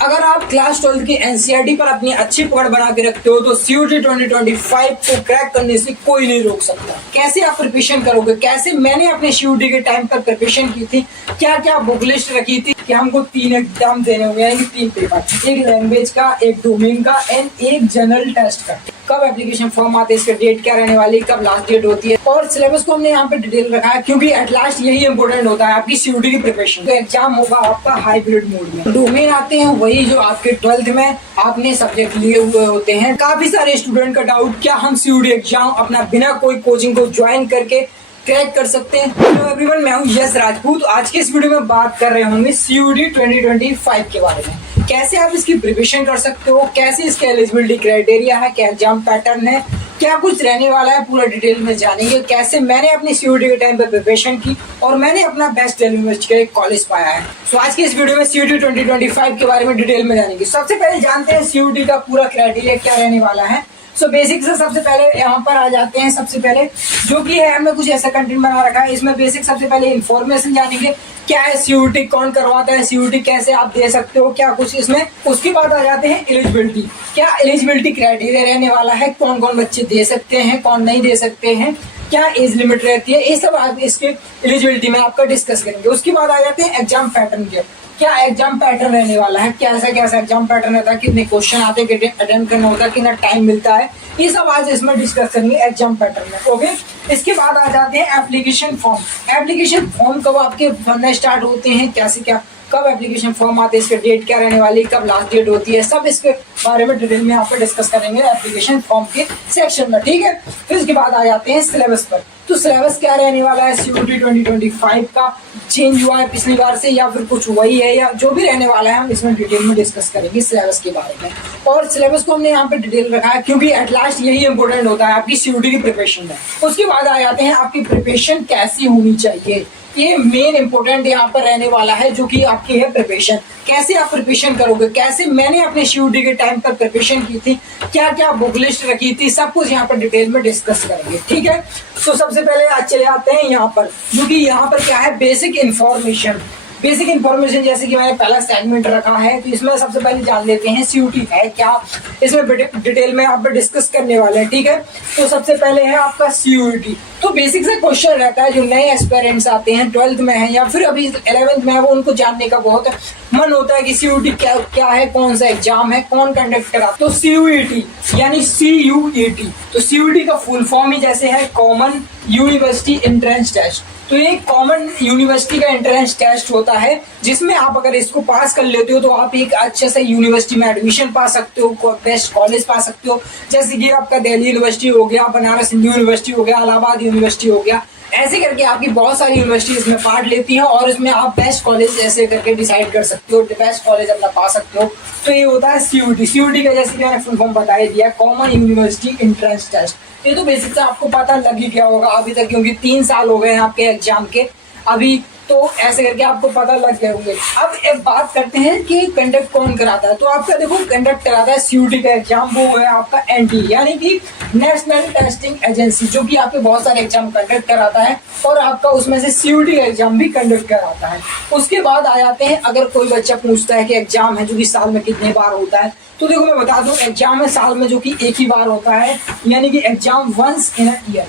अगर आप क्लास 12 की एनसीईआरटी पर अपनी अच्छी पकड़ बना के रखते हो तो सीयूटी 2025 को क्रैक करने से कोई नहीं रोक सकता। कैसे आप प्रिपरेशन करोगे, कैसे मैंने अपने सीयूटी के टाइम पर प्रिपरेशन की थी, क्या क्या बुक लिस्ट रखी थी कि हमको 3 एग्जाम देने होंगे, यानी 3 पेपर, एक लैंग्वेज का, एक डोमेन का एंड एक जनरल टेस्ट का। कब एप्लीकेशन फॉर्म आते हैं, इसका डेट क्या रहने वाली, कब लास्ट डेट होती है और सिलेबस को हमने यहाँ पे डिटेल रखा है क्योंकि एट लास्ट यही इंपॉर्टेंट होता है आपकी सीयूटी की प्रिपरेशन। तो एग्जाम होगा आपका हाइब्रिड मोड में। डोमेन आते हैं वही जो आपके 12th में आपने सब्जेक्ट लिए हुए होते हैं। काफी सारे स्टूडेंट का डाउट, क्या हम सीयूटी एग्जाम अपना बिना कोई कोचिंग को ज्वाइन करके क्रैक कर सकते हैं? हेलो एवरीवन, मैं हूं यश राजपूत। आज के इस वीडियो में बात कर रहे होंगे सीयूटी 2025 के बारे में। कैसे आप इसकी प्रिपरेशन कर सकते हो, कैसे इसके एलिजिबिलिटी क्राइटेरिया है, क्या एग्जाम पैटर्न है, क्या कुछ रहने वाला है, पूरा डिटेल में जानेंगे। कैसे मैंने अपनी सीयूटी के टाइम पर प्रिपरेशन की और मैंने अपना बेस्ट यूनिवर्सिटी का एक कॉलेज पाया है। तो आज के इस वीडियो में सीयूटी 2025 के बारे में डिटेल में जानेंगे। सबसे पहले जानते हैं सीयूटी का पूरा क्राइटेरिया क्या रहने वाला है। सो बेसिक से सबसे पहले यहाँ पर आ जाते हैं। सबसे पहले जो कि है, हमने कुछ ऐसा कंटेंट बना रखा है, इसमें बेसिक सबसे पहले इन्फॉर्मेशन जानेंगे, क्या है सीयूटी, कौन करवाता है सीयूटी, कैसे आप दे सकते हो, क्या कुछ इसमें। उसके बाद आ जाते हैं एलिजिबिलिटी, क्या एलिजिबिलिटी क्राइटेरिया रहने वाला है, कौन कौन बच्चे दे सकते हैं, कौन नहीं दे सकते हैं, क्या एज लिमिट रहती है, ये सब आप इसके एलिजिबिलिटी में आपका डिस्कस करेंगे। उसके बाद आ जाते हैं एग्जाम पैटर्न के, क्या एग्जाम पैटर्न रहने वाला है, कैसा एग्जाम पैटर्न रहता है, कितने क्वेश्चन आते हैं, कितने अटेम्प्ट करना होता है, कितना टाइम मिलता है, ये सब आज इसमें डिस्कस करेंगे एग्जाम पैटर्न में। ओके, इसके बाद आ जाते हैं एप्लीकेशन फॉर्म। एप्लीकेशन फॉर्म कब आपके बनना स्टार्ट होते हैं, कैसे क्या, कब एप्लीकेशन फॉर्म आते हैं, इसके डेट क्या रहने वाली, कब लास्ट डेट होती है, सब इसके बारे में डिटेल में यहाँ पे डिस्कस करेंगे एप्लीकेशन फॉर्म के सेक्शन में। ठीक है, फिर इसके बाद आ जाते हैं सिलेबस पर। तो सिलेबस क्या रहने वाला है सीयूटी 2025 का, चेंज हुआ है पिछली बार से या फिर कुछ वही है, या जो भी रहने वाला है हम इसमें डिटेल में डिस्कस करेंगे सिलेबस के बारे में। और सिलेबस को हमने यहाँ पे डिटेल रखा है क्योंकि एट लास्ट यही इंपॉर्टेंट होता है आपकी सीयूटी की प्रिपरेशन में। उसके बाद आ जाते हैं आपकी प्रिपरेशन कैसी होनी चाहिए। ये मेन इंपॉर्टेंट यहाँ पर रहने वाला है जो कि आपकी है प्रिपरेशन। कैसे आप प्रिपरेशन करोगे, कैसे मैंने अपने सीयूटी के टाइम पर प्रिपरेशन की थी, क्या क्या बुक लिस्ट रखी थी, सब कुछ यहाँ पर डिटेल में डिस्कस करेंगे। ठीक है, तो सबसे पहले आज चले आते हैं यहाँ पर, जो कि यहाँ पर क्या है बेसिक इन्फॉर्मेशन। बेसिक इन्फॉर्मेशन जैसे कि मैंने पहला सेगमेंट रखा है, तो इसमें सबसे पहले जान लेते हैं सीयूटी है क्या, इसमें डिटेल में आप डिस्कस करने वाले हैं। ठीक है, तो सबसे पहले है आपका सीयूटी। तो बेसिक से क्वेश्चन रहता है, जो नए एस्पिरेंट्स आते हैं 12th में है या फिर अभी 11th में है, वो उनको जानने का बहुत मन होता है कि सीयूटी क्या है, कौन सा एग्जाम है, कौन कंडक्ट करा। तो सीयूटी यानी CUET, तो सीयूटी का फुल फॉर्म ही जैसे है कॉमन यूनिवर्सिटी एंट्रेंस टेस्ट। तो ये कॉमन यूनिवर्सिटी का एंट्रेंस टेस्ट होता है जिसमें आप अगर इसको पास कर लेते हो तो आप एक अच्छे से यूनिवर्सिटी में एडमिशन पा सकते हो, बेस्ट कॉलेज पा सकते हो। जैसे कि आपका दिल्ली यूनिवर्सिटी हो गया, बनारस हिंदू यूनिवर्सिटी हो गया, इलाहाबाद यूनिवर्सिटी हो गया, ऐसे करके आपकी बहुत सारी यूनिवर्सिटी इसमें पार्ट लेती हैं और इसमें आप बेस्ट कॉलेज ऐसे करके डिसाइड कर सकते हो, बेस्ट कॉलेज अपना पा सकते हो। तो ये होता है सीयूटी। सीयूटी का जैसे कि मैंने फुल फॉर्म बता दिया, कॉमन यूनिवर्सिटी एंट्रेंस टेस्ट। ये तो बेसिक से आपको पता लग ही गया होगा अभी तक, क्योंकि 3 साल हो गए हैं आपके एग्जाम के अभी, तो ऐसे करके आपको पता लग गए होंगे। अब एक बात करते हैं कि कंडक्ट कौन कराता है। तो आपका देखो कंडक्ट कराता है सीयूटी का एग्जाम, वो है आपका NTA यानी कि नेशनल टेस्टिंग एजेंसी, जो कि आपके बहुत सारे एग्जाम कंडक्ट कराता है और आपका उसमें से सीयूटी का एग्जाम भी कंडक्ट कराता है। उसके बाद आ जाते हैं, अगर कोई बच्चा पूछता है कि एग्जाम है जो कि साल में कितने बार होता है, तो देखो मैं बता दूं, एग्जाम है साल में जो कि एक ही बार होता है, यानी कि exam once in a year,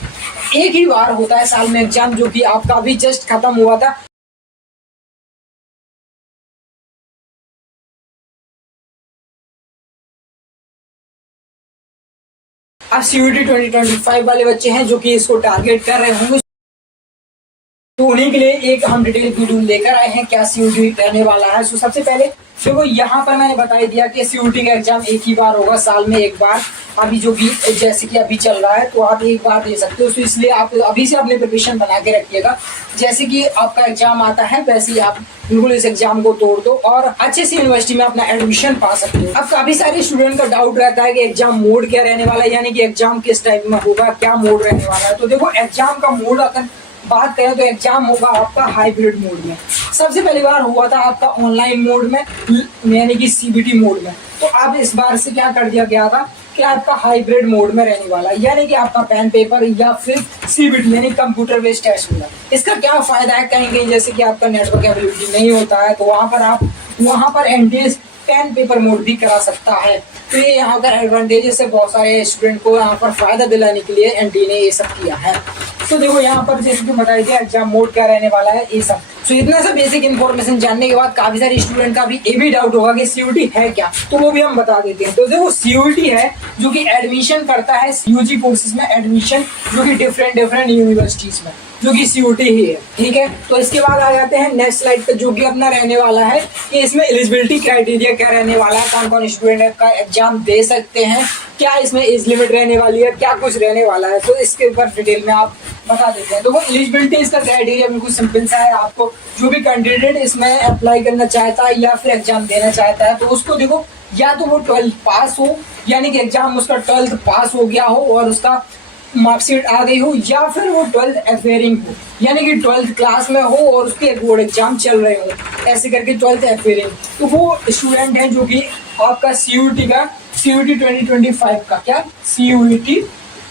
एक ही बार होता है साल में एग्जाम, जो कि आपका अभी जस्ट खत्म हुआ था। अब सीयूटी 2025 वाले बच्चे हैं जो कि इसको टारगेट कर रहे होंगे, तो उन्हीं के लिए एक हम डिटेल वीडियो लेकर आए हैं क्या सीयूटी रहने वाला है। सो सबसे पहले देखो यहाँ पर मैंने बता दिया कि सीयूटी का एग्जाम एक ही बार होगा, साल में एक बार। अभी जो कि जैसे कि अभी चल रहा है तो आप एक बार दे सकते हो, तो इसलिए आप अभी से अपने प्रिपरेशन बना के रखिएगा। जैसे कि आपका एग्जाम आता है वैसे ही आप बिल्कुल इस एग्जाम को तोड़ दो और अच्छे से यूनिवर्सिटी में अपना एडमिशन पा सकते हो। अब काफी सारे स्टूडेंट का डाउट रहता है कि एग्जाम मोड क्या रहने वाला है, यानी कि एग्जाम किस टाइप में होगा, क्या मोड रहने वाला है। तो देखो एग्जाम का मोड अगर बात करें तो एग्जाम होगा आपका हाइब्रिड मोड में। सबसे पहली बार हुआ था आपका ऑनलाइन मोड में, यानी कि CBT मोड में। तो अब इस बार से क्या कर दिया गया था कि आपका हाइब्रिड मोड में रहने वाला है, यानी कि आपका पेन पेपर या फिर CBT यानी कंप्यूटर बेस्ड टेस्ट होगा। इसका क्या फायदा है, कहीं कहीं जैसे कि आपका नेटवर्क अवेलेबिलिटी नहीं होता है तो वहां पर आप NTA पेन पेपर मोड भी करा सकता है। तो ये यहाँ पर एडवांटेजेस है, बहुत सारे स्टूडेंट को यहाँ पर फायदा दिलाने के लिए एनटी ने ये सब किया है। तो देखो यहाँ पर जैसे कि बताया गया एग्जाम मोड क्या रहने वाला है ये सब। तो इतना सा बेसिक इन्फॉर्मेशन जानने के बाद काफी सारे स्टूडेंट का भी ये भी डाउट होगा कि सीयूटी है क्या, तो वो भी हम बता देते हैं। तो देखो सीयूटी है जो कि एडमिशन करता है यूजी कोर्सेज में एडमिशन, जो कि डिफरेंट यूनिवर्सिटीज में, जो कि सीयूटी ही है, ठीक है। तो इसके बाद आ जाते हैं नेक्स्ट स्लाइड पे, जो कि अपना रहने वाला है कि इसमें एलिजिबिलिटी क्राइटेरिया क्या रहने वाला है, कौन कौन स्टूडेंट का एग्जाम दे सकते हैं, क्या इसमें एज लिमिट रहने वाली है, क्या कुछ रहने वाला है। तो इसके ऊपर डिटेल में आप बता देते हैं। तो वो एलिजिबिलिटी इसका क्राइटेरिया बिल्कुल सिंपल सा है। आपको जो भी कैंडिडेट इसमें अप्लाई करना चाहता है या फिर एग्जाम देना चाहता है, तो उसको देखो या तो वो 12th पास हो, यानी कि एग्जाम उसका 12th पास हो गया हो और उसका मार्कशीट आ गई हो, या फिर वो 12th अफेयरिंग हो, यानी कि 12th क्लास में हो और उसके बोर्ड एग्जाम चल रहे हो, ऐसे करके 12th अफेयरिंग। तो वो स्टूडेंट है जो कि आपका सीयूटी 2025 का क्या सीयूटी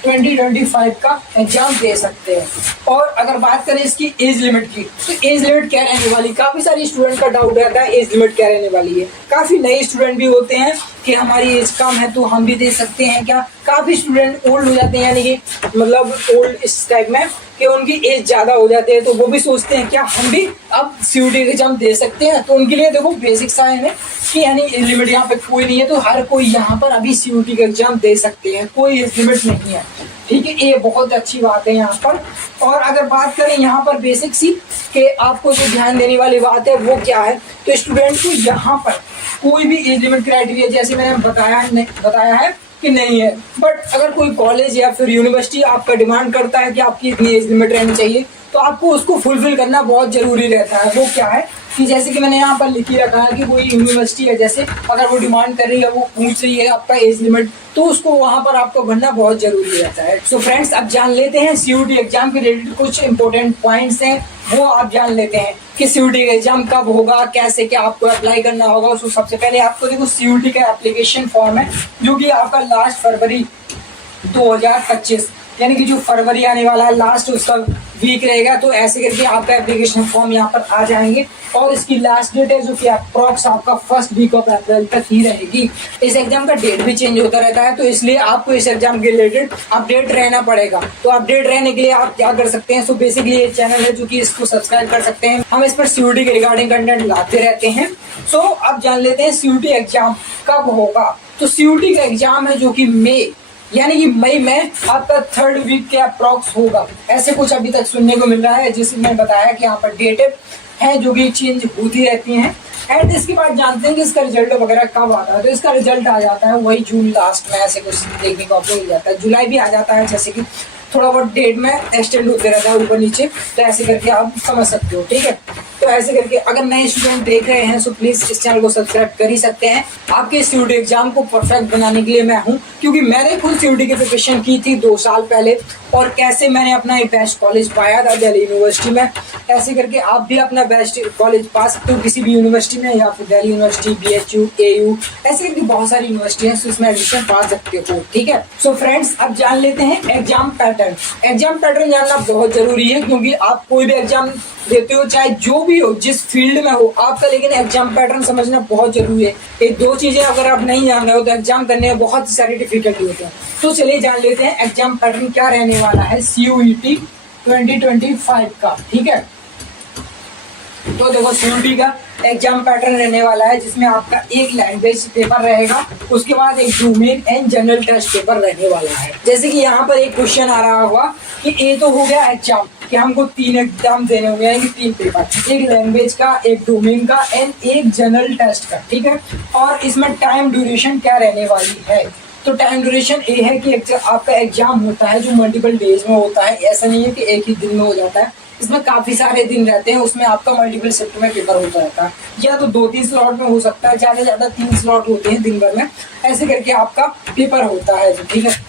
2025 का एग्जाम दे सकते हैं। और अगर बात करें इसकी एज लिमिट की, तो एज लिमिट क्या रहने वाली, काफी सारे स्टूडेंट का डाउट रहता है एज लिमिट क्या रहने वाली है। काफी नए स्टूडेंट भी होते हैं कि हमारी एज कम है तो हम भी दे सकते हैं क्या। काफी स्टूडेंट ओल्ड हो जाते हैं, यानी कि मतलब ओल्ड इस टाइप में कि उनकी एज ज्यादा हो जाती है, तो वो भी सोचते हैं क्या हम भी अब सीयूटी एग्जाम दे सकते हैं। तो उनके लिए देखो बेसिक सा है कि यानी एज लिमिट यहाँ पे कोई नहीं है, तो हर कोई यहाँ पर अभी सीयूटी का एग्जाम दे सकते हैं, कोई एज लिमिट नहीं है, ठीक है। ये बहुत अच्छी बात है यहाँ पर। और अगर बात करें यहाँ पर बेसिक सी कि आपको जो ध्यान देने वाली बात है वो क्या है, तो स्टूडेंट को यहाँ पर कोई भी एज लिमिट क्राइटेरिया जैसे मैंने बताया है कि नहीं है। बट अगर कोई कॉलेज या फिर यूनिवर्सिटी आपका डिमांड करता है कि आपकी इतनी एज लिमिट रहनी चाहिए, तो आपको उसको फुलफिल करना बहुत जरूरी रहता है। वो क्या है कि जैसे कि मैंने यहाँ पर लिख ही रखा है कि कोई यूनिवर्सिटी है, जैसे अगर वो डिमांड कर रही है, वो पूछ रही है आपका एज लिमिट, तो उसको वहां पर आपको भरना बहुत जरूरी रहता है। सो फ्रेंड्स, अब जान लेते हैं सीयूटी एग्जाम के रिलेटेड कुछ इंपॉर्टेंट पॉइंट्स हैं, वो आप जान लेते हैं कि सीयूटी का एग्जाम कब होगा, कैसे क्या आपको अप्लाई करना होगा। उसको सबसे पहले आपको देखो सीयूटी का एप्लीकेशन फॉर्म है जो कि आपका लास्ट फरवरी 2025, यानी कि जो फरवरी आने वाला है लास्ट उसका वीक रहेगा, तो ऐसे करके आपका एप्लीकेशन फॉर्म यहाँ पर आ जाएंगे। और इसकी लास्ट डेट है जो कि अप्रॉक्स आपका फर्स्ट वीक ऑफ अप्रैल तक ही रहेगी। इस एग्जाम का डेट भी चेंज होता रहता है, तो इसलिए आपको इस एग्जाम के रिलेटेड अपडेट रहना पड़ेगा। तो अपडेट रहने के लिए आप क्या कर सकते हैं, सो बेसिकली ये चैनल है जो कि इसको सब्सक्राइब कर सकते हैं, हम इस पर सीयूटी के रिगार्डिंग कंटेंट लाते रहते हैं। सो अब जान लेते हैं सीयूटी एग्जाम कब होगा। तो सीयूटी का एग्जाम है जो कि मई, यानी कि मई में आपका 3rd वीक के अप्रॉक्स होगा, ऐसे कुछ अभी तक सुनने को मिल रहा है। जैसे मैंने बताया कि यहाँ पर डेट है जो कि चेंज होती रहती हैं। एंड इसके बाद जानते हैं कि इसका रिजल्ट वगैरह कब आता है। तो इसका रिजल्ट आ जाता है वही जून लास्ट में, ऐसे कुछ देखने को आपको मिल जाता है। जुलाई भी आ जाता है, जैसे कि थोड़ा बहुत डेट में एक्सटेंड होते रहता है ऊपर नीचे, तो ऐसे करके आप समझ सकते हो, ठीक है। तो ऐसे करके अगर नए स्टूडेंट देख रहे हैं तो प्लीज इस चैनल को सब्सक्राइब कर ही सकते हैं। आपके सीयूटी एग्जाम को परफेक्ट बनाने के लिए मैं हूं, क्योंकि मैंने खुद सीयूटी की प्रिपरेशन की थी 2 साल पहले, और कैसे मैंने अपना एक बेस्ट कॉलेज पाया था दिल्ली यूनिवर्सिटी में। ऐसे करके आप भी अपना बेस्ट कॉलेज पा सकते हो किसी भी यूनिवर्सिटी में, या फिर दिल्ली यूनिवर्सिटी, BHU, AU, ऐसे करके बहुत सारी यूनिवर्सिटी है, इसमें एडमिशन पा सकते हो, ठीक है। सो फ्रेंड्स, अब जान लेते हैं एग्जाम पैटर्न। एग्जाम पैटर्न जानना बहुत जरूरी है, क्योंकि आप कोई भी एग्जाम देते हो, चाहे जो भी हो, जिस फील्ड में हो आपका, लेकिन एग्जाम पैटर्न समझना बहुत जरूरी है। ये 2 चीजें अगर आप नहीं जान रहे हो तो एग्जाम करने में बहुत सारी डिफिकल्टी होती है। तो चलिए जान लेते हैं एग्जाम पैटर्न क्या रहने वाला है सीयूटी 2025 का, ठीक है। तो देखो सीयूटी का एग्जाम पैटर्न रहने वाला है, जिसमें आपका एक लैंग्वेज पेपर रहेगा, उसके बाद एक domain and general test paper रहने वाला है। जैसे कि यहाँ पर एक क्वेश्चन आ रहा होगा कि ये तो हो गया एग्जाम कि हमको 3 एग्जाम देने होंगे, यानी कि 3 पेपर, एक लैंग्वेज का, एक डोमेन का एंड एक जनरल टेस्ट का, ठीक है। और इसमें टाइम ड्यूरेशन क्या रहने वाली है, तो टाइम ड्यूरेशन ये है कि आपका एग्जाम होता है जो मल्टीपल डेज में होता है, ऐसा नहीं है कि एक ही दिन में हो जाता है। इसमें काफी सारे दिन रहते हैं, उसमें आपका मल्टीपल शिफ्ट में पेपर होता रहता है, या तो 2-3 स्लॉट में हो सकता है, ज्यादा से ज्यादा 3 स्लॉट होते हैं दिन भर में, ऐसे करके आपका पेपर होता है, ठीक है।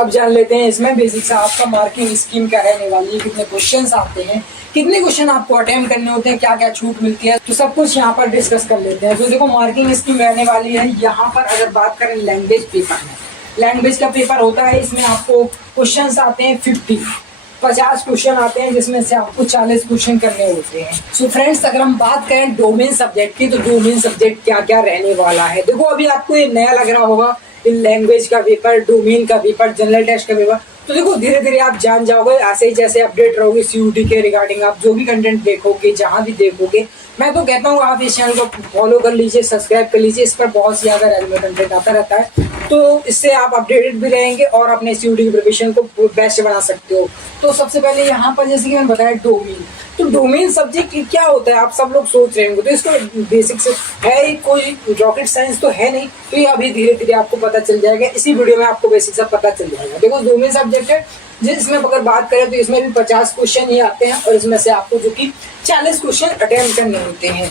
अब जान लेते हैं इसमें बेसिक सा आपका मार्किंग स्कीम क्या रहने वाली है, कितने क्वेश्चंस आते हैं, कितने क्वेश्चन आपको अटेम्प्ट करने होते हैं, क्या क्या छूट मिलती है, तो सब कुछ यहाँ पर डिस्कस कर लेते हैं। तो देखो मार्किंग स्कीम रहने वाली है यहाँ पर। अगर बात करें लैंग्वेज पेपर में, लैंग्वेज का पेपर होता है, इसमें आपको क्वेश्चंस आते हैं 50, 50 क्वेश्चन आते हैं जिसमें से आपको 40 क्वेश्चन करने होते हैं। सो फ्रेंड्स, अगर हम बात करें डोमेन सब्जेक्ट की, तो डोमेन सब्जेक्ट क्या क्या रहने वाला है। देखो अभी आपको ये नया लग रहा होगा, लैंग्वेज का पेपर, डोमेन का पेपर, जनरल टेस्ट का पेपर, तो देखो धीरे धीरे आप जान जाओगे। ऐसे ही जैसे अपडेट रहोगे सीयूटी के रिगार्डिंग, आप जो भी कंटेंट देखोगे, जहां भी देखोगे, मैं तो कहता हूँ आप इस चैनल को फॉलो कर लीजिए, सब्सक्राइब कर लीजिए। इस पर बहुत सी ज्यादा रेलेवेंट कंटेंट आता रहता है, तो इससे आप अपडेटेड भी रहेंगे और अपने सीयूटी की प्रिपरेशन को बेस्ट बना सकते हो। तो सबसे पहले यहाँ पर जैसे कि मैंने बताया डोमेन, तो डोमेन सब्जेक्ट क्या होता है आप सब लोग सोच रहे होंगे। तो इसको बेसिक से है ही, कोई रॉकेट साइंस तो है नहीं, तो ये अभी धीरे धीरे आपको पता चल जाएगा। इसी वीडियो में आपको बेसिक सब पता चल जाएगा। देखो डोमेन सब्जेक्ट है जिसमें अगर बात करें तो इसमें भी 50 क्वेश्चन ही आते हैं और इसमें से आपको जो कि 40 क्वेश्चन अटेम्प्ट करने होते हैं।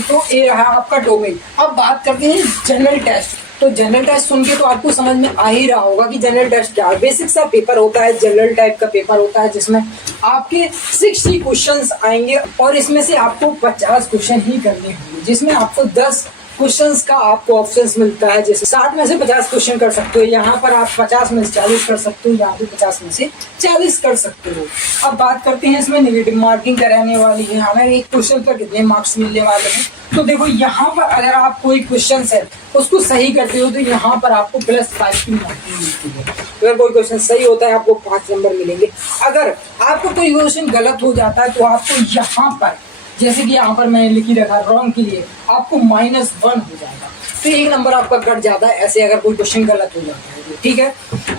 तो ये रहा आपका डोमेन। अब बात करते हैं जनरल टेस्ट। तो जनरल टेस्ट सुन के तो आपको समझ में आ ही रहा होगा कि जनरल टेस्ट क्या है। बेसिक सा पेपर होता है, जनरल टाइप का पेपर होता है जिसमें आपके 60 क्वेश्चंस आएंगे और इसमें से आपको 50 क्वेश्चन ही करने होंगे, जिसमें आपको 10 क्वेश्चंस का आपको ऑप्शंस मिलता है। जैसे 60 में से 50 क्वेश्चन कर सकते हो, यहाँ पर आप 50 में से 40 कर सकते हो, यहाँ पे 50 में से 40 कर सकते हो। अब बात करते हैं इसमें नेगेटिव मार्किंग कराने वाली है, हमें एक क्वेश्चन पर कितने मार्क्स मिलने वाले हैं। तो देखो यहाँ पर अगर आप कोई क्वेश्चन है उसको सही करते हो तो यहाँ पर आपको +5 की मार्किंग मिलती है। अगर कोई क्वेश्चन सही होता है आपको 5 नंबर मिलेंगे। अगर आपको कोई क्वेश्चन गलत हो जाता है तो आपको यहाँ पर, जैसे कि यहाँ पर मैंने लिखी रखा रॉन्ग के लिए, आपको -1 हो जाएगा, तो 1 नंबर आपका कट जाता है। ऐसे अगर कोई क्वेश्चन गलत हो जाता है तो ठीक है।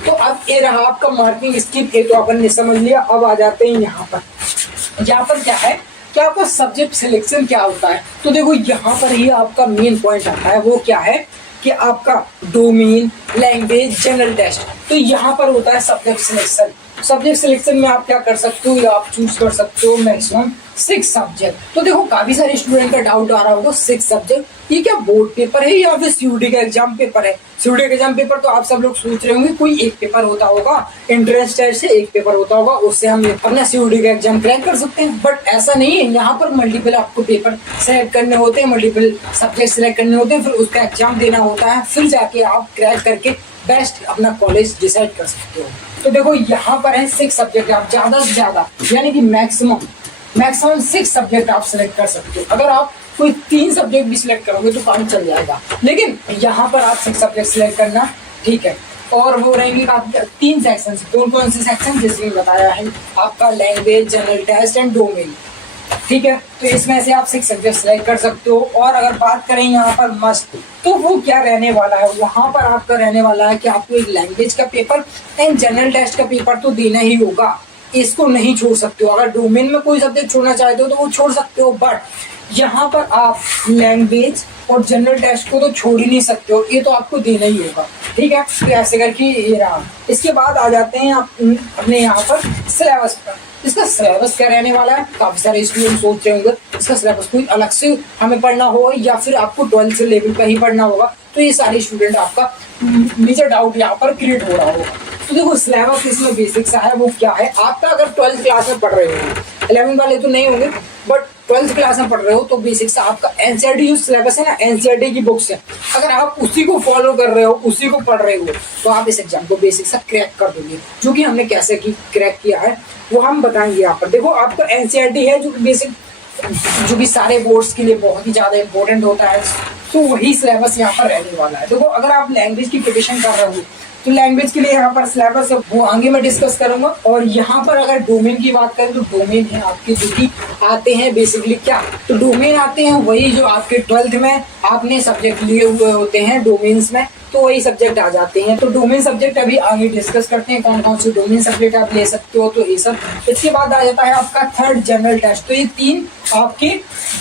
तो अब ये रहा आपका मार्किंग स्कीम, ये तो अपन ने समझ लिया। अब आ जाते हैं यहाँ पर क्या है कि आपका सब्जेक्ट सिलेक्शन क्या होता है। तो देखो यहाँ पर ही आपका मेन पॉइंट आता है, वो क्या है कि आपका डोमेन, लैंग्वेज, जनरल टेस्ट। तो यहाँ पर होता है सब्जेक्ट सिलेक्शन। सब्जेक्ट सिलेक्शन में आप क्या कर सकते हो, या आप चूज कर सकते हो मैक्सिमम 6 सब्जेक्ट। तो देखो काफी सारे स्टूडेंट का डाउट आ रहा होगा 6 सब्जेक्ट, ये क्या बोर्ड पेपर है या फिर सीयूटी का एग्जाम पेपर है। सीयूटी का एग्जाम पेपर तो आप सब लोग सोच रहे होंगे कोई एक पेपर होता होगा, एंट्रेंस टेस्ट से एक पेपर होता होगा, उससे हम अपना सीयूटी का एग्जाम क्रैक कर सकते हैं। बट ऐसा नहीं है, यहाँ पर मल्टीपल आपको पेपर सेलेक्ट करने होते हैं, मल्टीपल सब्जेक्ट सेलेक्ट करने होते हैं, फिर उसका एग्जाम देना होता है, फिर जाके आप क्रैक करके बेस्ट अपना कॉलेज डिसाइड कर सकते हो। तो देखो यहाँ पर है 6 सब्जेक्ट, आप ज्यादा से ज्यादा यानी कि मैक्सिमम 6 सब्जेक्ट आप सिलेक्ट कर सकते हो। अगर आप कोई 3 सब्जेक्ट भी सिलेक्ट करोगे तो काम चल जाएगा, लेकिन यहाँ पर आप 6 सब्जेक्ट सिलेक्ट करना, ठीक है। और वो रहेंगे आपके 3 सेक्शन। कौन कौन से सेक्शन, जैसे बताया है आपका language, general test and domain, ठीक है। तो इसमें से आप 6 सब्जेक्ट सिलेक्ट कर सकते हो। और अगर बात करें यहाँ पर मस्ट, तो वो क्या रहने वाला है, वहां पर आपका रहने वाला है कि आपको एक लैंग्वेज का पेपर एंड जनरल टेस्ट का पेपर तो देना ही होगा, इसको नहीं छोड़ सकते हो। अगर डोमेन में कोई सब्जेक्ट छोड़ना चाहते हो तो वो छोड़ सकते हो, बट यहाँ पर आप लैंग्वेज और जनरल टेस्ट को तो छोड़ ही नहीं सकते हो, ये तो आपको देना ही होगा, ठीक है। तो ऐसे करके ये रहा। इसके बाद आ जाते हैं आप अपने यहाँ पर सिलेबस पर। इसका सिलेबस क्या रहने वाला है, काफी सारे स्टूडेंट सोच रहे होंगे इसका सिलेबस कोई अलग से हमें पढ़ना होगा या फिर आपको 12th लेवल का ही पढ़ना होगा। तो ये सारे स्टूडेंट आपका मेजर डाउट यहाँ पर क्रिएट हो रहा होगा। तो देखो सिलेबस इसमें बेसिक सा है, वो क्या है आपका, अगर 12th क्लास में पढ़ रहे हो, 11 वाले तो नहीं होंगे, बट 12th क्लास में पढ़ रहे हो तो बेसिक सा आपका एनसीईआरटी जो सिलेबस है ना, एनसीईआरटी की बुक्स है, अगर आप उसी को फॉलो कर रहे हो, उसी को पढ़ रहे हो, तो आप इस एग्जाम को बेसिक सा क्रैक कर दोगे। जो कि हमने कैसे क्रैक किया है वो हम बताएंगे यहाँ पर। देखो आपका एनसीईआरटी है जो बेसिक, जो कि सारे बोर्ड्स के लिए बहुत ही ज्यादा इंपॉर्टेंट होता है, तो वही सिलेबस यहाँ पर रहने वाला है। देखो अगर आप लैंग्वेज की प्रिपरेशन कर रहे हो तो लैंग्वेज के लिए यहाँ पर सिलेबस है, वो आगे मैं डिस्कस करूंगा। और यहाँ पर अगर डोमेन की बात करें तो डोमेन है आपके जो कि आते हैं बेसिकली क्या, तो डोमेन आते हैं वही जो आपके 12th में आपने सब्जेक्ट लिए हुए होते हैं डोमेन्स में, तो वही सब्जेक्ट आ जाते हैं। तो डोमेन सब्जेक्ट अभी आगे डिस्कस करते हैं, कौन कौन से डोमेन सब्जेक्ट आप ले सकते हो, तो ये सब। इसके बाद आ जाता है आपका 3rd जनरल टेस्ट। तो ये 3 आपके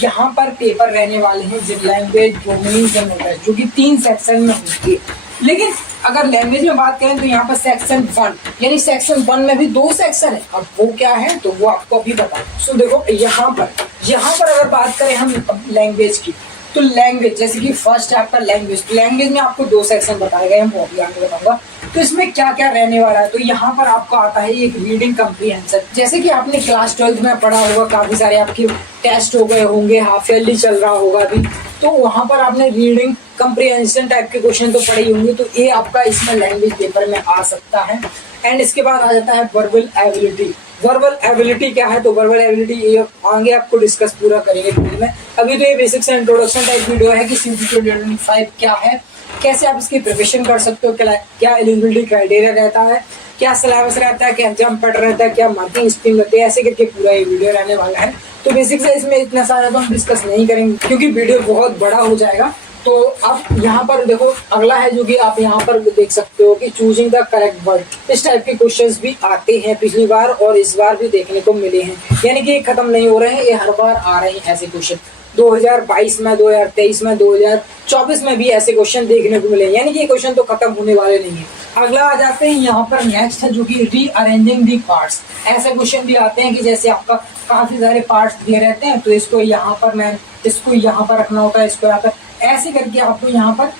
यहाँ पर पेपर रहने वाले हैं, लैंग्वेज, डोमेन, जनरल टेस्ट, जो कि 3 सेक्शन में होंगे। लेकिन अगर लैंग्वेज में बात करें तो यहाँ पर सेक्शन 1, यानी सेक्शन 1 में भी 2 सेक्शन है। अब वो क्या है तो वो आपको अभी बताएं। सो देखो यहाँ पर अगर बात करें हम लैंग्वेज की, तो लैंग्वेज जैसे कि फर्स्ट है आपका लैंग्वेज। तो लैंग्वेज में आपको 2 सेक्शन बताए गए हैं, वो अभी आगे बताऊंगा। तो इसमें क्या क्या रहने वाला है, तो यहाँ पर आपको आता है एक रीडिंग कम्प्रीहेंशन। जैसे कि आपने क्लास 12th में पढ़ा होगा, काफी सारे आपके टेस्ट हो गए होंगे, हाफ ईयरली चल रहा होगा अभी, तो वहां पर आपने रीडिंग कम्प्रीहेंशन टाइप के क्वेश्चन तो पढ़े होंगे, तो ये आपका इसमें लैंग्वेज पेपर में आ सकता है। एंड इसके बाद आ जाता है वर्बल एबिलिटी। वर्बल एबिलिटी क्या है, तो वर्बल एबिलिटी ये आगे आपको डिस्कस पूरा करेंगे वीडियो में। अभी तो ये basics and introduction type video है कि CUET 2025 क्या है, कैसे आप इसकी प्रिपरेशन कर सकते हो, क्या एलिजिबिलिटी क्राइटेरिया रहता है, क्या सिलेबस रहता है, क्या एग्जाम पैटर्न रहता है, क्या मार्किंग स्कीम रहती है, ऐसे करके पूरा ये वीडियो रहने वाला है। तो बेसिक्स है, इसमें इतना सारा तो हम डिस्कस नहीं करेंगे क्योंकि वीडियो बहुत बड़ा हो जाएगा। तो आप यहाँ पर देखो, अगला है जो कि आप यहाँ पर देख सकते हो कि चूजिंग द करेक्ट वर्ड। इस टाइप के क्वेश्चंस भी आते हैं, पिछली बार और इस बार भी देखने को मिले हैं, यानी कि ये खत्म नहीं हो रहे हैं, ये हर बार आ रहे हैं ऐसे क्वेश्चन। 2022 में, 2023 में, 2024 में भी ऐसे क्वेश्चन देखने को मिले, यानी कि ये क्वेश्चन तो खत्म होने वाले नहीं है। अगला आ जाते हैं यहाँ पर, नेक्स्ट है जो कि रीअरेंजिंग दी पार्ट्स। ऐसे क्वेश्चन भी आते हैं कि जैसे आपका काफी सारे पार्ट्स दिए रहते हैं, तो इसको यहाँ पर इसको यहाँ पर रखना होता है, इसको यहाँ पर ऐसे करके आपको यहाँ पर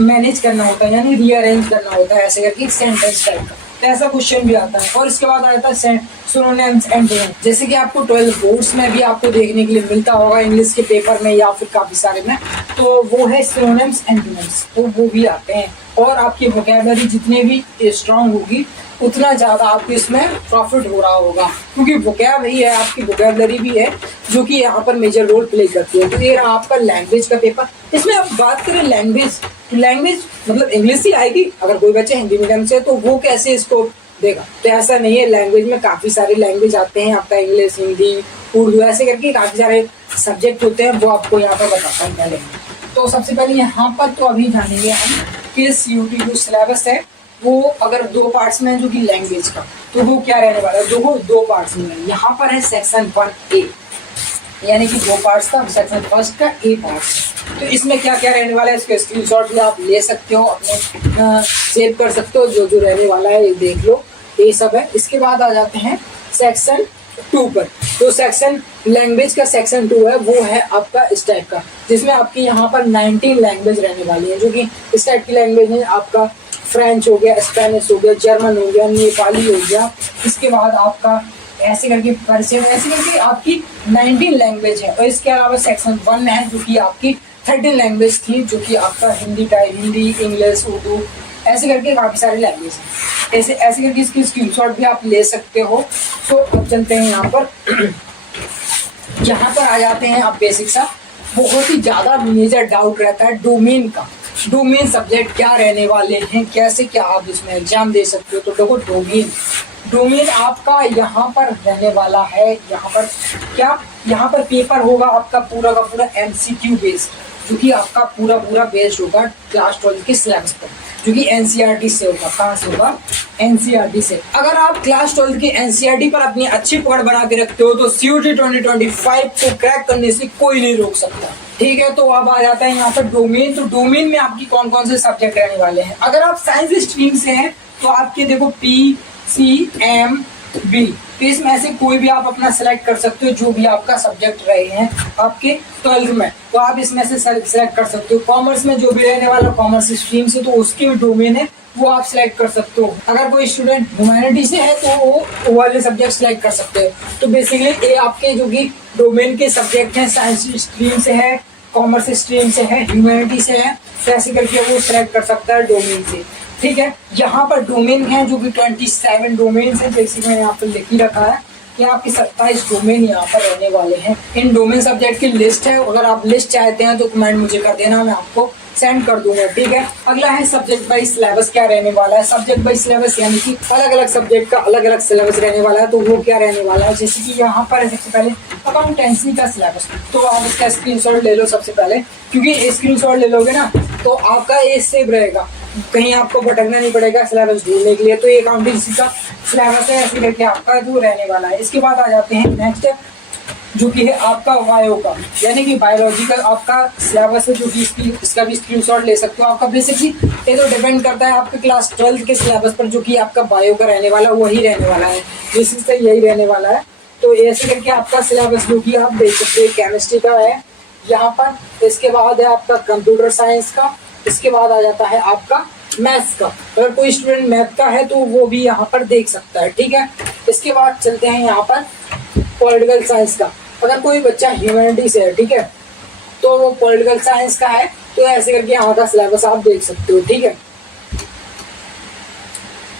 मैनेज करना होता है, यानी रीअरेंज करना होता है ऐसे करके सेंटेंस टाइप का। तो ऐसा क्वेश्चन भी आता है। और इसके बाद आता है सिनोनिम्स एंड एंटोनिम्स, जैसे कि आपको 12 बोर्ड्स में भी आपको देखने के लिए मिलता होगा, इंग्लिश के पेपर में या फिर काफी सारे में, तो वो है सिनोनिम्स एंटोनिम्स, तो वो भी आते हैं। और आपकी वोकैबुलरी जितनी भी स्ट्रांग होगी उतना ज़्यादा आपको इसमें प्रॉफिट हो रहा होगा, क्योंकि वोकैब ही है, आपकी वोकैबुलरी भी है जो कि यहाँ पर मेजर रोल प्ले करती है। तो ये रहा आपका लैंग्वेज का पेपर। इसमें आप बात करें लैंग्वेज, तो लैंग्वेज मतलब इंग्लिश ही आएगी। अगर कोई बच्चा हिंदी मीडियम से तो वो कैसे इसको देगा, तो ऐसा नहीं है। लैंग्वेज में काफ़ी सारे लैंग्वेज आते हैं, आपका इंग्लिश, हिंदी, उर्दू, ऐसे करके काफ़ी सारे सब्जेक्ट होते हैं, वो आपको यहाँ पर बताता हूँ पहले। तो सबसे पहले यहाँ पर तो अभी जानेंगे हम कि CUET जो सिलेबस है वो अगर 2 पार्ट्स में है जो कि लैंग्वेज का, तो वो क्या रहने वाला है, दो पार्ट्स में है। यहाँ पर है सेक्शन 1A, यानी कि 2 पार्ट्स का, सेक्शन फर्स्ट का A पार्ट। तो इसमें क्या क्या रहने वाला है, इसके स्क्रीनशॉट भी आप ले सकते हो, अपने सेव कर सकते हो, जो जो रहने वाला है ये देख लो, ये सब है। इसके बाद आ जाते हैं सेक्शन 2 पर। तो सेक्शन लैंग्वेज का सेक्शन 2 है, वो है आपका इस टाइप का, जिसमें आपकी यहाँ पर 19 लैंग्वेज रहने वाली है, जो कि इस टाइप की लैंग्वेज है। आपका फ्रेंच हो गया, स्पेनिश हो गया, जर्मन हो गया, नेपाली हो गया, इसके बाद आपका ऐसे करके पर्शियन, ऐसे करके आपकी 19 लैंग्वेज है। और इसके अलावा सेक्शन 1 है जो कि आपकी 13 लैंग्वेज थी, जो कि आपका हिंदी टाइप, हिंदी, इंग्लिश, उर्दू, ऐसे करके काफ़ी सारी लैंग्वेज है। ऐसे करके इसकी स्क्रीनशॉट भी आप ले सकते हो। तो अब चलते हैं यहाँ पर यहाँ पर आ जाते हैं आप बेसिक सा। बहुत ही ज़्यादा मेजर डाउट रहता है डोमेन का, डोमेन सब्जेक्ट क्या रहने वाले हैं, कैसे क्या आप इसमें एग्जाम दे सकते हो। तो देखो डोमेन आपका यहाँ पर रहने वाला है, यहाँ पर पेपर होगा आपका पूरा का पूरा MCQ बेस्ड, जो कि आपका पूरा बेस्ड होगा क्लास 12 के सिलेबस पर, जो कि NCERT से होगा। कहाँ से होगा? NCERT से। अगर आप क्लास 12 की NCERT पर अपनी अच्छी पकड़ बना के रखते हो तो CUET 2025 को क्रैक करने से कोई नहीं रोक सकता। ठीक है, तो अब आ जाता है यहाँ पर डोमेन। तो डोमेन में आपकी कौन कौन से सब्जेक्ट रहने वाले हैं। अगर आप साइंस स्ट्रीम से हैं तो आपके देखो PCMB, तो इसमें से कोई भी आप अपना सेलेक्ट कर सकते हो, जो भी आपका सब्जेक्ट रहे हैं आपके 12th में, तो आप इसमें से सेलेक्ट कर सकते हो। कॉमर्स में जो भी रहने वाला कॉमर्स स्ट्रीम से, तो उसकी भी डोमेन है, वो आप सिलेक्ट कर सकते हो। अगर कोई स्टूडेंट ह्यूमैनिटी से है तो वो वाले सब्जेक्ट सिलेक्ट कर सकते हो। तो बेसिकली ये आपके जो कि डोमेन के सब्जेक्ट हैं, साइंस स्ट्रीम से है, कॉमर्स स्ट्रीम से है, ह्यूमैनिटी से है, तो ऐसे करके वो सिलेक्ट कर सकता है डोमेन से। ठीक है, यहाँ पर डोमेन है जो कि 27 डोमेन है, जैसे मैंने यहाँ पर लिख ही रखा है कि आपके 27 डोमेन यहाँ पर रहने वाले हैं। इन डोमेन सब्जेक्ट की लिस्ट है, अगर आप लिस्ट चाहते हैं तो कमेंट मुझे कर देना, मैं आपको सेंड कर दूंगा। ठीक है, अगला है सब्जेक्ट वाइज सिलेबस क्या रहने वाला है। सब्जेक्ट वाइज सिलेबस यानी कि अलग अलग सब्जेक्ट का अलग अलग सिलेबस रहने वाला है, तो वो क्या रहने वाला है। जैसे कि यहाँ पर सबसे पहले अकाउंटेंसी का सिलेबस, तो आप इसका स्क्रीनशॉट ले लो सबसे पहले, क्योंकि स्क्रीनशॉट ले लोगे ना तो आपका ये सेव रहेगा, कहीं आपको भटकना नहीं पड़ेगा सिलेबस ढूंढने के लिए। तो ये अकाउंटेंसी का सिलेबस है, ऐसे करके आपका जो रहने वाला है। इसके बाद आ जाते हैं नेक्स्ट, जो कि है आपका बायो का, यानी कि बायोलॉजी का आपका सिलेबस है, जो कि इसका भी स्क्रीनशॉट ले सकते हो। आपका बेसिकली ये तो डिपेंड करता है आपके क्लास 12 के सिलेबस पर, जो कि आपका बायो का रहने वाला वही रहने वाला है, बेसिक से यही रहने वाला है। तो ऐसे करके आपका सिलेबस जो कि आप देख सकते हो, केमिस्ट्री का है यहाँ पर। इसके बाद है आपका कंप्यूटर साइंस का, इसके बाद आ जाता है आपका मैथ्स का। अगर कोई स्टूडेंट मैथ का है तो वो भी यहाँ पर देख सकता है। ठीक है, इसके बाद चलते हैं यहाँ पर पॉलिटिकल साइंस का। अगर कोई बच्चा ह्यूमैनिटी से है, ठीक है, तो वो पॉलिटिकल साइंस का है, तो ऐसे करके यहाँ का सिलेबस आप देख सकते हो। ठीक है,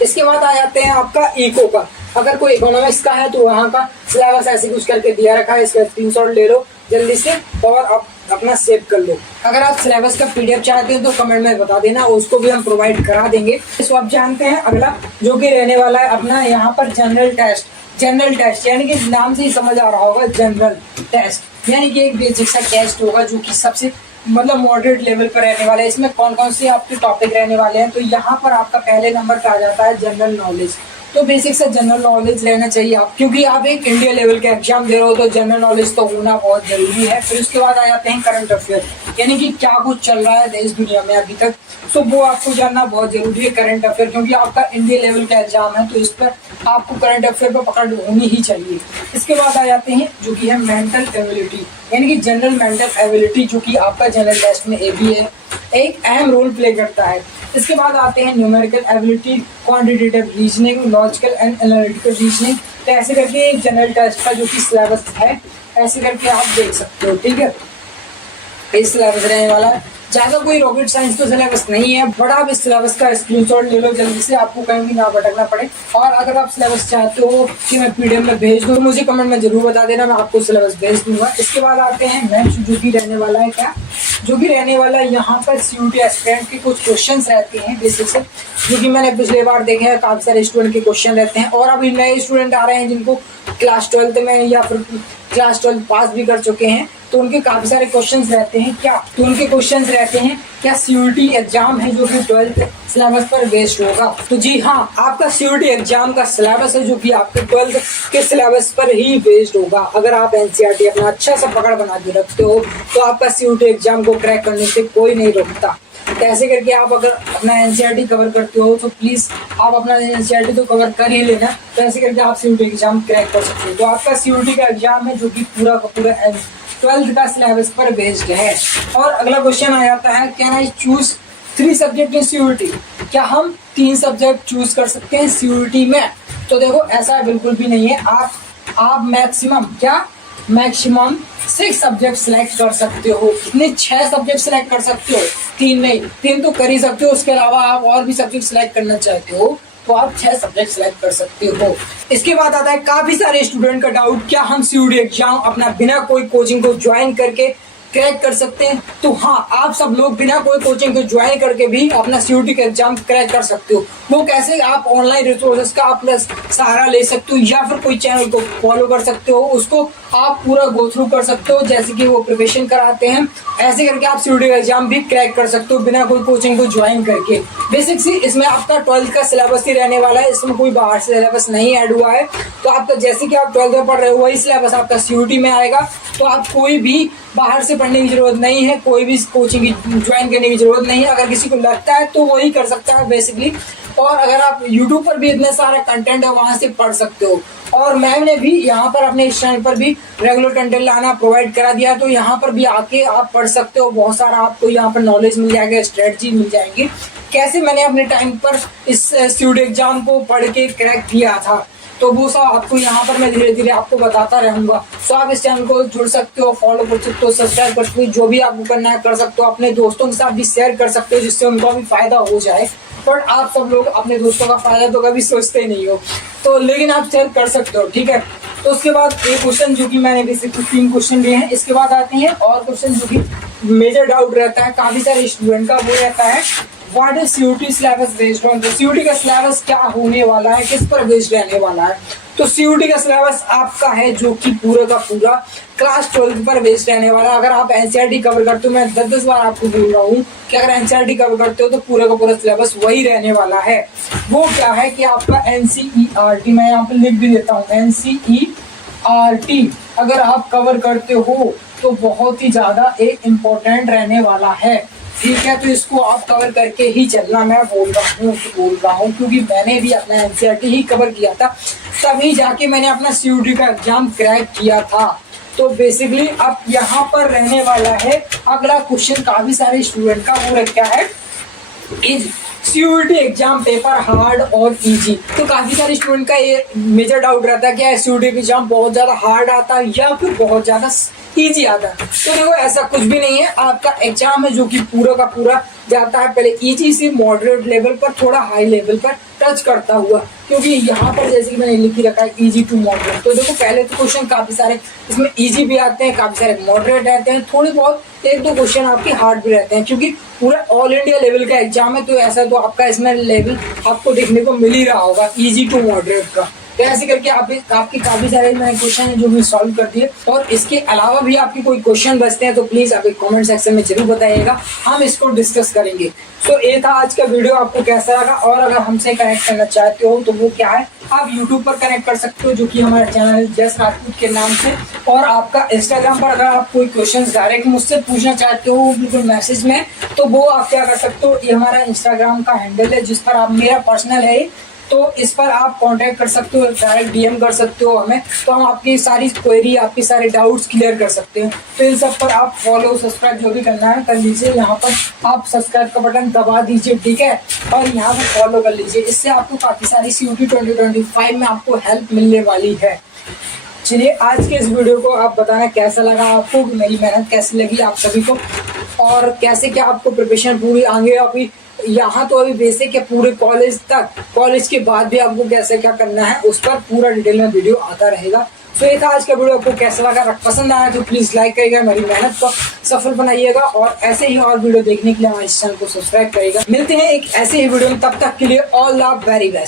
इसके बाद आ जाते हैं आपका इको का। अगर कोई इकोनॉमिक्स का है तो वहाँ का सिलेबस ऐसे कुछ करके दिया रखा है, इसका स्क्रीनशॉट ले लो जल्दी से और अपना सेव कर लो। अगर आप सिलेबस का पीडीएफ चाहते हो तो कमेंट में बता देना, उसको भी हम प्रोवाइड करा देंगे। तो आप जानते हैं अगला जो कि रहने वाला है अपना यहाँ पर जनरल टेस्ट यानी कि नाम से ही समझ आ रहा होगा, जनरल टेस्ट यानी कि एक बेसिक सा टेस्ट होगा जो कि सबसे मतलब मॉडरेट लेवल पर रहने वाला है। इसमें कौन कौन से आपके टॉपिक रहने वाले हैं, तो यहाँ पर आपका पहले नंबर पे आ जाता है जनरल नॉलेज। तो बेसिक से जनरल नॉलेज लेना चाहिए आप, क्योंकि आप एक इंडिया लेवल का एग्जाम दे रहे हो तो जनरल नॉलेज तो होना बहुत जरूरी है। फिर उसके बाद आ जाते हैं करंट अफेयर, यानी कि क्या कुछ चल रहा है देश दुनिया में अभी तक, तो वो आपको जानना बहुत जरूरी है करंट अफेयर, क्योंकि आपका इंडिया लेवल का एग्जाम है तो इस पर आपको करंट अफेयर पर पकड़ होनी ही चाहिए। इसके बाद आ जाते हैं जो कि है मेंटल एबिलिटी, यानी कि जनरल मेंटल एबिलिटी, जो कि आपका जनरल टेस्ट में भी है एक अहम रोल प्ले करता है। इसके बाद आते हैं numerical ability, quantitative reasoning, logical and analytical reasoning. तो ऐसे करके एक जनरल टेस्ट का जो कि सिलेबस है ऐसे करके आप देख सकते हो, ठीक है। इस सिलेबस रहने वाला है, ज्यादा कोई रॉकेट साइंस तो सिलेबस नहीं है, बट आप इस सिलेबस का स्क्रीनशॉट ले लो जल्दी से, आपको कहीं भी ना भटकना पड़े। और अगर आप सिलेबस चाहते हो कि मैं पीडीएफ में भेज दूँ, मुझे कमेंट में जरूर बता देना, मैं आपको सिलेबस भेज दूंगा। इसके बाद आते हैं नेक्स्ट जो कि रहने वाला है क्या, जो कि रहने वाला है यहाँ पर सीयूटी एस्पिरेंट के कुछ क्वेश्चन रहते हैं बेसिक से, जो कि मैंने पिछले बार देखे हैं, काफी सारे स्टूडेंट के क्वेश्चन रहते हैं। और अभी नए स्टूडेंट आ रहे हैं जिनको क्लास 12 में या फिर क्लास 12 पास भी कर चुके हैं, तो उनके काफी सारे क्वेश्चंस रहते हैं क्या, तो उनके क्वेश्चंस रहते हैं क्या सीयूटी एग्जाम है जो कि 12th सिलेबस पर बेस्ड होगा। तो जी हाँ, आपका सीयूटी एग्जाम का सिलेबस है जो कि आपके 12th के सिलेबस पर ही बेस्ड होगा। अगर आप एनसीईआरटी अपना अच्छा सा पकड़ बना के रखते हो तो आपका सीयूटी एग्जाम को क्रैक करने से कोई नहीं रोकता। तो ऐसे करके आप अगर अपना एनसीईआरटी कवर करते हो तो प्लीज आप अपना एनसीईआरटी तो कवर कर ही लेना, तो ऐसे करके आप सीयूटी एग्जाम क्रैक कर सकते हो। तो आपका सीयूटी का एग्जाम है जो कि पूरा का पूरा 12th का सिलेबस पर बेस्ड है। और अगला क्वेश्चन आ जाता है, can I choose 3 subject in CUET, क्या हम 3 सब्जेक्ट चूज कर सकते हैं सीयूटी में? तो देखो ऐसा बिल्कुल भी नहीं है, आप मैक्सिमम 6 सब्जेक्ट सिलेक्ट कर सकते हो। कितने? 6 सब्जेक्ट सिलेक्ट कर सकते हो, 3 नहीं, 3 तो कर ही सकते हो। उसके अलावा आप और भी सब्जेक्ट सिलेक्ट करना चाहते हो तो आप 6 सब्जेक्ट सिलेक्ट कर सकते हो। इसके बाद आता है काफी सारे स्टूडेंट का डाउट, क्या हम सीयूटी एग्जाम अपना बिना कोई कोचिंग को ज्वाइन करके क्रैक कर सकते हैं? तो हाँ, आप सब लोग बिना कोई कोचिंग को ज्वाइन करके भी अपना सीयूटी का एग्जाम क्रैक कर सकते हो। वो कैसे? आप ऑनलाइन रिसोर्सेज का अपना सहारा ले सकते हो या फिर कोई चैनल को फॉलो कर सकते हो, उसको आप पूरा गो थ्रू कर सकते हो जैसे कि वो प्रिपरेशन कराते हैं। ऐसे करके आप सीयूटी का एग्जाम भी क्रैक कर सकते हो बिना कोई कोचिंग को ज्वाइन करके। बेसिक सी इसमें आपका 12th का सिलेबस ही रहने वाला है, इसमें कोई बाहर से सिलेबस नहीं ऐड हुआ है। तो आपका जैसे कि आप 12th में पढ़ रहे हो वही सिलेबस आपका सीयूटी में आएगा, तो आप कोई भी बाहर से पढ़ने की जरूरत नहीं है, कोई भी कोचिंग ज्वाइन करने की जरूरत नहीं है। अगर किसी को लगता है तो वही कर सकता है बेसिकली। और अगर आप YouTube पर भी इतने सारे कंटेंट है वहां से पढ़ सकते हो। और मैम ने भी यहाँ पर अपने इस चैनल पर भी रेगुलर कंटेंट लाना प्रोवाइड करा दिया है, तो यहाँ पर भी आके आप पढ़ सकते हो। बहुत सारा आपको यहाँ पर नॉलेज मिल जाएगा, स्ट्रेटजी मिल जाएंगी, कैसे मैंने अपने टाइम पर इस सीयूटी एग्जाम को पढ़ के क्रैक किया था। तो वो सब आपको यहाँ पर मैं धीरे धीरे आपको बताता रहूंगा। तो आप इस चैनल को जुड़ सकते हो, फॉलो कर सकते हो, सब्सक्राइब कर सकते हो, जो भी आपको करना है कर सकते हो। अपने दोस्तों के साथ भी शेयर कर सकते हो जिससे उनको भी फायदा हो जाए। बट आप सब लोग अपने दोस्तों का फायदा तो कभी सोचते ही नहीं हो, तो लेकिन आप शेयर कर सकते हो, ठीक है। तो उसके बाद एक क्वेश्चन जो कि मैंने बेसिक 3 क्वेश्चन लिए हैं, इसके बाद आते हैं और क्वेश्चन जो कि मेजर डाउट रहता है काफी सारे स्टूडेंट का, वो रहता है what is CUET syllabus based on. तो सीयूटी का सिलेबस क्या होने वाला है, किस पर बेस्ड रहने वाला है? तो सीयूटी का सिलेबस आपका है जो कि पूरा का पूरा क्लास 12 पर बेस्ड रहने वाला है। अगर आप एनसीईआरटी कवर करते हो, मैं 10 बार आपको बोल रहा हूँ कि अगर एनसीईआरटी कवर करते हो तो पूरा का पूरा सिलेबस वही रहने वाला है। वो क्या है कि आपका एनसीईआरटी, मैं यहाँ पे लिख भी देता हूँ, एनसीईआरटी अगर आप कवर करते हो तो बहुत ही ज्यादा एक इम्पोर्टेंट रहने वाला है, ठीक है। तो इसको आप कवर करके ही चलना, मैं बोल रहा हूँ क्योंकि मैंने भी अपना एनसीईआरटी ही कवर किया था, तभी जाके मैंने अपना सीयूटी का एग्जाम क्रैक किया था। तो बेसिकली अब यहाँ पर रहने वाला है अगला क्वेश्चन काफी सारे स्टूडेंट का, वो क्या है, is CUET exam paper hard और इजी। तो काफी सारे स्टूडेंट का ये मेजर डाउट रहता है कि सीयूटी एग्जाम बहुत ज्यादा हार्ड आता है या फिर बहुत ज्यादा इजी आता है। तो देखो ऐसा कुछ भी नहीं है, आपका एग्जाम है जो कि पूरा का पूरा जाता है पहले इजी से मॉडरेट लेवल पर, थोड़ा हाई लेवल पर, टच करता हुआ, क्योंकि यहाँ पर जैसे कि मैंने लिख ही रखा है इजी टू मॉडरेट। तो देखो पहले तो क्वेश्चन काफी सारे इसमें इजी भी आते हैं, काफी सारे मॉडरेट रहते हैं, थोड़े बहुत एक दो क्वेश्चन आपके हार्ड भी रहते हैं, क्योंकि पूरा ऑल इंडिया लेवल का एग्जाम है। तो ऐसा तो आपका इसमें लेवल आपको देखने को मिल ही रहा होगा इजी टू मॉडरेट का। तो ऐसे करके आपके काफी सारे मैंने क्वेश्चन है जो भी सॉल्व कर दिए। और इसके अलावा भी आपके कोई क्वेश्चन बचते हैं तो प्लीज आप कमेंट सेक्शन में जरूर बताइएगा, हम इसको डिस्कस करेंगे। तो ये था आज का वीडियो, आपको कैसा लगा? और अगर हमसे कनेक्ट करना चाहते हो तो वो क्या है, आप यूट्यूब पर कनेक्ट कर सकते हो जो कि हमारा चैनल है जस राजपूत के नाम से। और आपका इंस्टाग्राम पर अगर आप कोई क्वेश्चन डायरेक्ट मुझसे पूछना चाहते हो बिल्कुल मैसेज में, तो वो आप क्या कर सकते हो, ये हमारा इंस्टाग्राम का हैंडल है जिस पर आप, मेरा पर्सनल है तो इस पर आप कांटेक्ट कर सकते हो, डायरेक्ट डीएम कर सकते हो हमें, तो हम आपकी सारी क्वेरी, आपके सारे डाउट्स क्लियर कर सकते हैं। तो इन सब पर आप फॉलो सब्सक्राइब जो भी करना है कर लीजिए। यहाँ पर आप सब्सक्राइब का बटन दबा दीजिए, ठीक है, और यहाँ पर फॉलो कर लीजिए। इससे आपको काफी सारी CUET 2025 में आपको हेल्प मिलने वाली है। चलिए आज के इस वीडियो को आप बताना कैसा लगा आपको, मेरी मेहनत कैसी लगी आप सभी को, और कैसे क्या आपको प्रिपरेशन पूरी आगे अभी यहाँ तो अभी बेसिक है पूरे कॉलेज तक, कॉलेज के बाद भी आपको कैसे क्या करना है उस पर पूरा डिटेल में वीडियो आता रहेगा। तो ये था आज का वीडियो, आपको कैसा लगा? पसंद आया तो प्लीज लाइक करिएगा, मेरी मेहनत को सफल बनाइएगा, और ऐसे ही और वीडियो देखने के लिए हमारे चैनल को सब्सक्राइब करिएगा। मिलते हैं एक ऐसे ही वीडियो में, तब तक के लिए ऑल द वेरी बेस्ट।